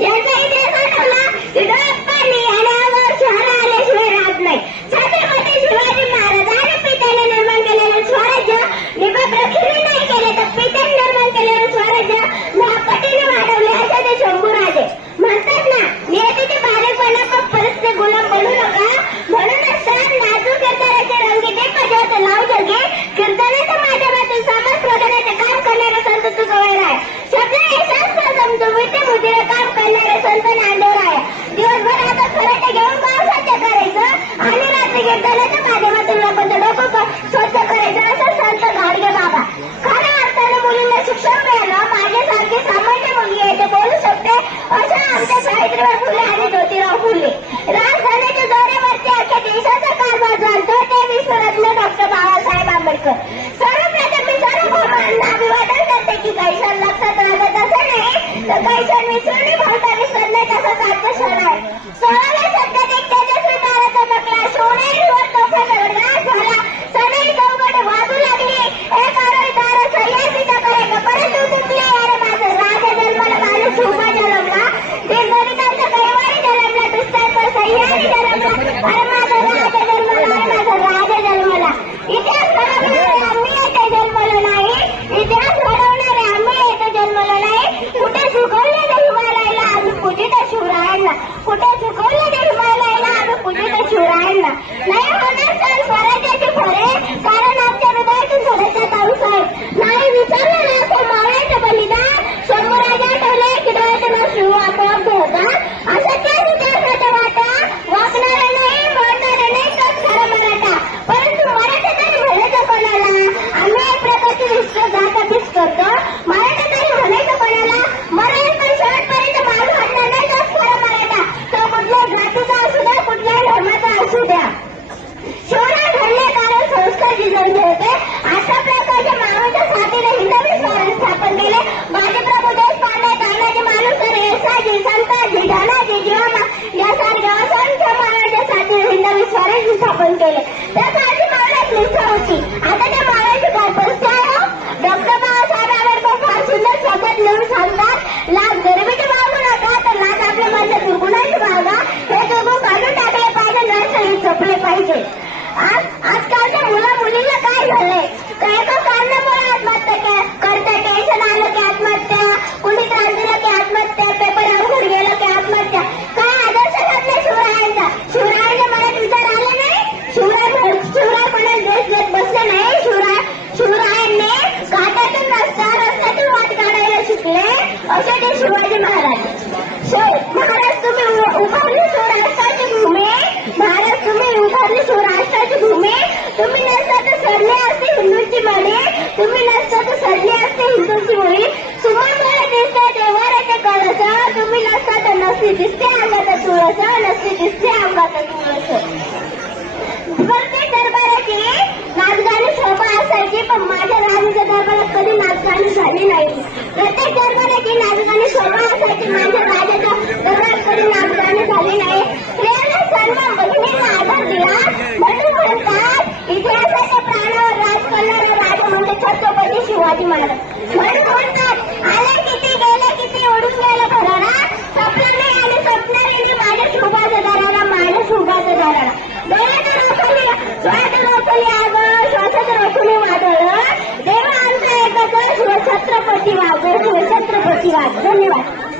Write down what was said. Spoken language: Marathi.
यांचा इतिहास आठवला की डोळ्यात पाणी आल्यावर शहर आल्याशिवाय राहत नाही. छत्रपती शिवाजी महाराजांनी पित्याने निर्माण केलेलं स्वराज्य निपक्षिणी नाही केले तर पित्याने निर्माण केलेलं स्वराज्य दहा पटीने वाढवले असे ते शंभूराजे म्हणतात ना. नियतीचे बारीकपणा पण परिस्थिती गुलाम बनू नका. म्हणूनच तर नाजूक किरदाराचे रंगीते पदार्थ लावू जगे कीर्तनाच्या माध्यमातून समाज प्रबोधनाचे काम करणारा संत तुकोबार आहे. शब्द शास्त्र समजून मुठीला काम करणारे संत नांदोर आहे. दिवसभर आता खराटे घेऊन गाव स्वच्छ करायचं आणि रात्री कीर्तनाच्या माध्यमातून लोकांचं डोकं स्वच्छ करायचं असं संत गाडगे बाबा. खऱ्या अर्थाने मुलींना शिक्षण मिळालं माझ्यासारखी सामान्य मुलगी आहे ते बोलू शकते अशा आमच्या सावित्रीबाई फुले आणि ज्योतिराव फुले. राजधानीच्या दौऱ्यावरती अख्ख्या देशाचा कारभार चालतो ते विश्वरत्न डॉक्टर बाबासाहेब आंबेडकर. सर्वप्रथम मी सार्वभौमांना अभिवादन करते की काही क्षण लक्षात राहत असं नाही तर काही क्षण विसरणी भावता विसरणे तसाच आजचा क्षण आहे. 16व्या शतकात एक तेजस्वी ताराचा बकला सोनेरीवर तोफाचा गडगडाट झाला. सनई चौघडे वाजू लागली. एक आरोळी तारा सह्याद्रीचा करेगा परंतु चुकले अरे माझं राजा जन्माला माणूस उभा जन्मला. दीर्घनिकांचा कैवारी जन्मला दुसऱ्याचा सह्याद्री जन्मला अरे माझा राजा जन्मला अरे माझा राजा जन्मला. इतिहास घडवणारे आम्ही येथे जन्मलो नाही. इतिहास घडवणारे आम्ही येथे जन्मलो नाही. कुठे चुकवले ते हिमालयाला आम्ही पूजित शिवरायांना. कुठे चुकवले ते हिमालयाला आम्ही पूजित शिवरायांना. नाही होणार सण स्वराज्याचे खरे कारण आमच्या हृदयातून स्वराज्यात पाऊस आहे. नाही विसरलं ना तो मावळ्याचं बलिदान. शंभूराजा ठेवले की डोळ्याचं शिव आपोआप होतात. अशक्य इतिहासाचा वाटा वाकणारा नाही बोलणारा नाही तोच खरा मराठा. परंतु मराठा तरी म्हणायचं कोणाला. आम्ही एक प्रकारची विश्वास करतो. मराठा तरी म्हणायचं कोणाला. मराठी पण शेवटपर्यंत मागं हटणार नाही तोच खरा मराठा. तो कुठल्याही जातीचा असू द्या कुठल्याही धर्माचा असू द्या. शिवराय घडले कारण संस्कार जिजवले होते. अशा प्रकारच्या मानवाच्या साथीने हिंदवी स्वराज्य स्थापन केले. बाजीप्रभू देशपांडे तानाजी मालुसरे येसाजी संताजी धनाजी जीवाबा यासारख्या असंख्य मानवाच्या साथीने हिंदवी स्वराज्य स्थापन केले. त्या काळची मावळ्यात निष्ठा होती. आता त्या मावळ्याची काय परिस्थिती आहे. डॉक्टर बाबासाहेब आंबेडकर फार सुंदर शब्दात लिहून सांगतात लाज गरिबीची बाळगू नका तर लाज आपल्या माझ्या दुर्गुणाची बाळगा. हे दुर्गुण काढून टाकले पाहिजे नाही जपले पाहिजे. आजकालच्या मुला मुलीला काय झालंय काय का कारणामुळे आत्महत्या करतात. टेन्शन आलं की आत्महत्या. कुणी त्रास दिला की आत्महत्या. पेपर अवघड गेलं की आत्महत्या. काय आदर्श घातला शिवरायांचा. शिवरायांच्या मनात विचार आले नाही. शिवराय कोणाला देश देत बसले नाही. शिवरायांनी घाटातून रस्त्यातून वाट काढायला शिकले असे ते शिवाजी महाराज. महाराज तुम्ही उभारली स्वराष्ट्राची भूमी. महाराज तुम्ही उभारली स्वराष्ट्राची भूमी. तुम्ही नसता तर सरले असते हिंदूंची मणी. तुम्ही नसता तर सरले असते हिंदूंची मुळी. तुम्हाला दिसते देवर येते कळस. तुम्ही नसता तर नसती दिसते अंगात तुळस. नसती दिसते अंगात तुळस. प्रत्येक दरबाराची नाचगाणी शोभा असायची पण माझ्या राणीच्या दरबारात कधी नाचगाणी झाली नाही. प्रत्येक दरबाराची नाचगाणी शोभा असायची माझ्या राजाच्या दरबारात कधी नाचगाणी झाली नाही. स्त्रियांना सन्मान बहिणींना आदर दिला म्हणून म्हणतात इतिहासाच्या प्राणावर राज करणारा राजा म्हणजे छत्रपती शिवाजी महाराज. म्हणून म्हणतात आले किती गेले किती उडून गेलं भरारा. स्वप्न नाही आणि स्वप्नाने माझ्या शुभाचा दरारा माझ्या शुभाचा दरारा. डोळ्याचं रोखली श्वास रोखली आग श्वासाचं रोखली वादळ. देव आमचा एकच शिवछत्रपती वाघ शिवछत्रपती वाघ. धन्यवाद.